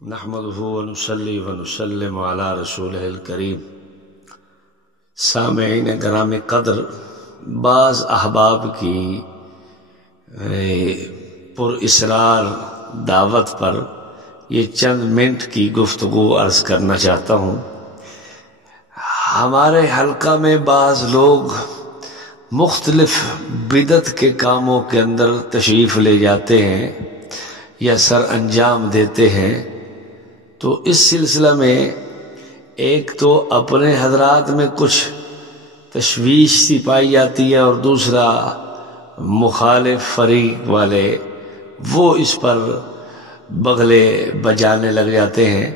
نحمدہ ونصلی ونسلم علی رسولہ الکریم۔ سامعین گرامی قدر، بعض احباب کی پر اصرار دعوت پر یہ چند منٹ کی گفتگو عرض کرنا چاہتا ہوں۔ ہمارے حلقہ میں بعض لوگ مختلف بدعت کے کاموں کے اندر تشریف لے جاتے ہیں یا سر انجام دیتے ہیں، تو اس سلسلہ میں ایک تو اپنے حضرات میں کچھ تشویش سی پائی جاتی ہے، اور دوسرا مخالف فریق والے وہ اس پر بغلے بجانے لگ جاتے ہیں۔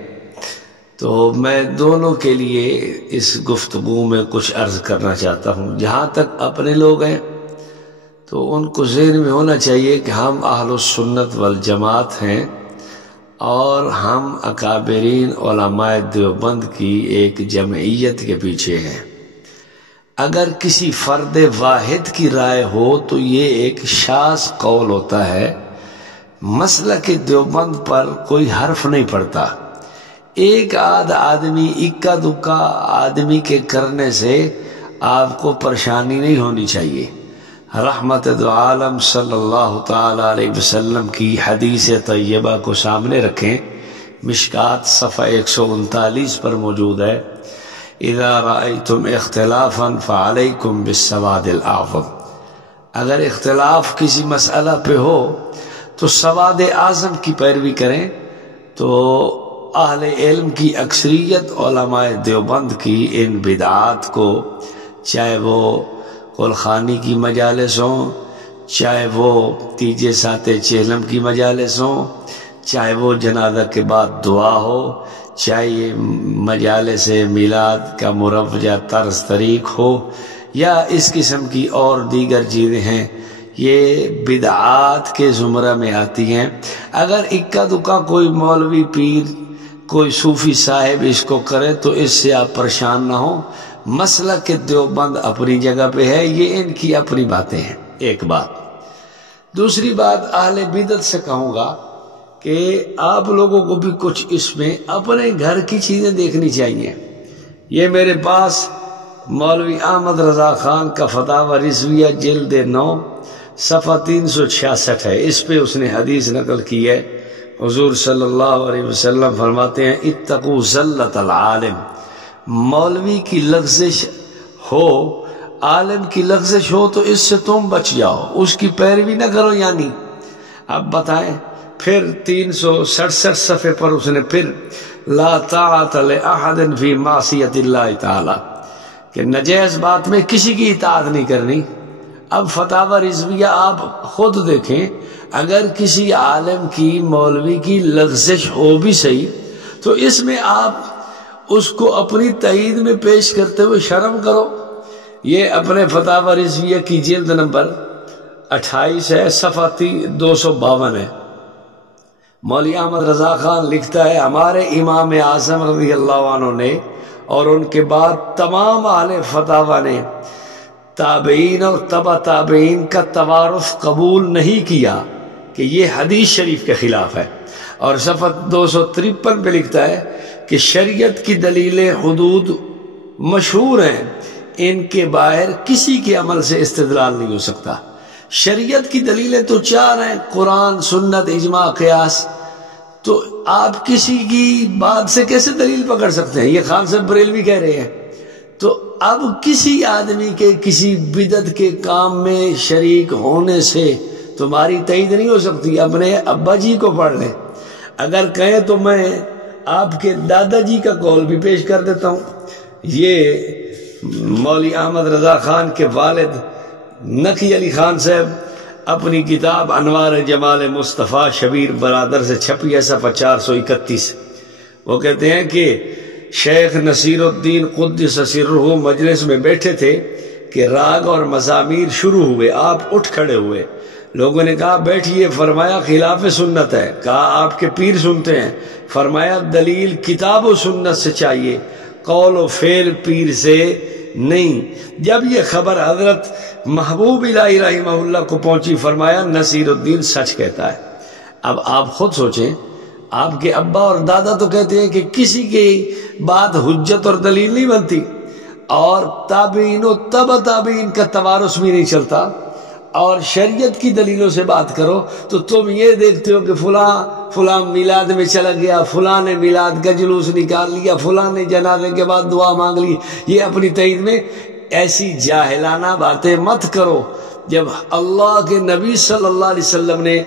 تو میں دونوں کے لیے اس گفتگو میں کچھ عرض کرنا چاہتا ہوں۔ جہاں تک اپنے لوگ ہیں تو ان کو ذہن میں ہونا چاہیے کہ ہم اہل السنت والجماعت ہیں، اور ہم اکابرین علماء دیوبند کی ایک جمعیت کے پیچھے ہیں۔ اگر کسی فرد واحد کی رائے ہو تو یہ ایک شاذ قول ہوتا ہے، مسلک دیوبند پر کوئی حرف نہیں پڑتا۔ ایک آدھ آدمی، اکا دکا آدمی کے کرنے سے آپ کو پریشانی نہیں ہونی چاہیے۔ رحمت دو عالم صلی اللہ تعالی علیہ وسلم کی حدیث طیبہ کو سامنے رکھیں، مشکات صفحہ 139 پر موجود ہے، اذا رأیتم اختلافا فعلیکم بالسواد الاعظم۔ اگر اختلاف کسی مسئلہ پہ ہو تو سواد اعظم کی پیروی کریں۔ تو اہل علم کی اکثریت علماء دیوبند کی ان بدعات کو، چاہے وہ قلخانی کی مجالس ہوں، چاہے وہ تیجے ساتے چہلم کی مجالس ہوں، چاہے وہ جنازہ کے بعد دعا ہو، چاہے یہ مجالس میلاد کا مروجہ طرز طریق ہو، یا اس قسم کی اور دیگر چیزیں ہیں، یہ بدعات کے زمرہ میں آتی ہیں۔ اگر اکا دکا کوئی مولوی پیر، کوئی صوفی صاحب اس کو کرے تو اس سے آپ پریشان نہ ہوں۔ مسلک دیوبند اپنی جگہ پہ ہے، یہ ان کی اپنی باتیں ہیں۔ ایک بات۔ دوسری بات، اہل بدعت سے کہوں گا کہ آپ لوگوں کو بھی کچھ اس میں اپنے گھر کی چیزیں دیکھنی چاہیے۔ یہ میرے پاس مولوی احمد رضا خان کا فتاوی رضویہ جلد 9 صفحہ 366 ہے۔ اس پہ اس نے حدیث نقل کی ہے۔ حضور صلی اللہ علیہ وسلم فرماتے ہیں، اتقوا زلۃ العالم۔ مولوی کی لغزش ہو، عالم کی لغزش ہو تو اس سے تم بچ جاؤ، اس کی پیروی نہ کرو۔ یعنی اب بتائیں، پھر 367 صفحے پر اس نے پھر لا طاعت لأحد فی معصیت اللہ تعالی، کہ نجائز بات میں کسی کی اطاعت نہیں کرنی۔ اب فتاوی رضویہ آپ خود دیکھیں، اگر کسی عالم کی، مولوی کی لغزش ہو بھی صحیح، تو اس میں آپ اس کو اپنی تائید میں پیش کرتے ہوئے شرم کرو۔ یہ اپنے فتاوی رضویہ کی جلد نمبر 28 ہے، صفحہ 252 ہے۔ مولوی احمد رضا خان لکھتا ہے، ہمارے امام اعظم رضی اللہ عنہ نے اور ان کے بعد تمام اہل فتاوی نے تابعین اور تبع تابعین کا توارث قبول نہیں کیا کہ یہ حدیث شریف کے خلاف ہے۔ اور صفحہ 253 پہ لکھتا ہے کہ شریعت کی دلیلیں حدود مشہور ہیں، ان کے باہر کسی کے عمل سے استدلال نہیں ہو سکتا۔ شریعت کی دلیلیں تو 4 ہیں، قرآن، سنت، اجماع، قیاس۔ تو آپ کسی کی بات سے کیسے دلیل پکڑ سکتے ہیں؟ یہ خان صاحب بریلوی کہہ رہے ہیں۔ تو اب کسی آدمی کے کسی بدعت کے کام میں شریک ہونے سے تمہاری تائید نہیں ہو سکتی۔ اپنے ابا جی کو پڑھ لیں، اگر کہیں تو میں آپ کے دادا جی کا قول بھی پیش کر دیتا ہوں۔ یہ مولوی احمد رضا خان کے والد نقی علی خان صاحب اپنی کتاب انوار جمال مصطفیٰ شبیر برادر سے چھپی ہے، صفحہ 431۔ وہ کہتے ہیں کہ شیخ نصیر الدین قدس سرہ مجلس میں بیٹھے تھے کہ راگ اور مزامیر شروع ہوئے، آپ اٹھ کھڑے ہوئے۔ لوگوں نے کہا بیٹھیے، فرمایا خلاف سنت ہے۔ کہا آپ کے پیر سنتے ہیں؟ فرمایا دلیل کتاب و سنت سے چاہیے، قول و فعل پیر سے نہیں۔ جب یہ خبر حضرت محبوب الہی رحمہ اللہ کو پہنچی، فرمایا نصیر الدین سچ کہتا ہے۔ اب آپ خود سوچیں، آپ کے ابا اور دادا تو کہتے ہیں کہ کسی کی بات حجت اور دلیل نہیں بنتی، اور تابعین و تبع تابعین کا توارث بھی نہیں چلتا، اور شریعت کی دلیلوں سے بات کرو تو تم یہ دیکھتے ہو کہ فلاں میلاد میں چلا گیا، فلاں نے میلاد کا جلوس نکال لیا، فلاں نے جنازے کے بعد دعا مانگ لی، یہ اپنی تعید میں ایسی جاہلانہ باتیں مت کرو۔ جب اللہ کے نبی صلی اللہ علیہ وسلم نے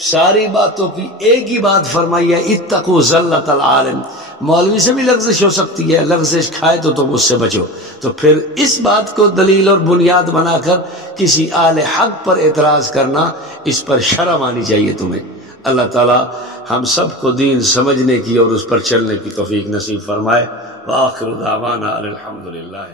ساری باتوں کی ایک ہی بات فرمائی ہے، اتقوا زلۃ العالم، مولوی سے بھی لغزش ہو سکتی ہے، لغزش کھائے تو تم اس سے بچو، تو پھر اس بات کو دلیل اور بنیاد بنا کر کسی اہل حق پر اعتراض کرنا، اس پر شرم آنی چاہیے تمہیں۔ اللہ تعالی ہم سب کو دین سمجھنے کی اور اس پر چلنے کی توفیق نصیب فرمائے۔ وآخر دعوانا الحمدللہ۔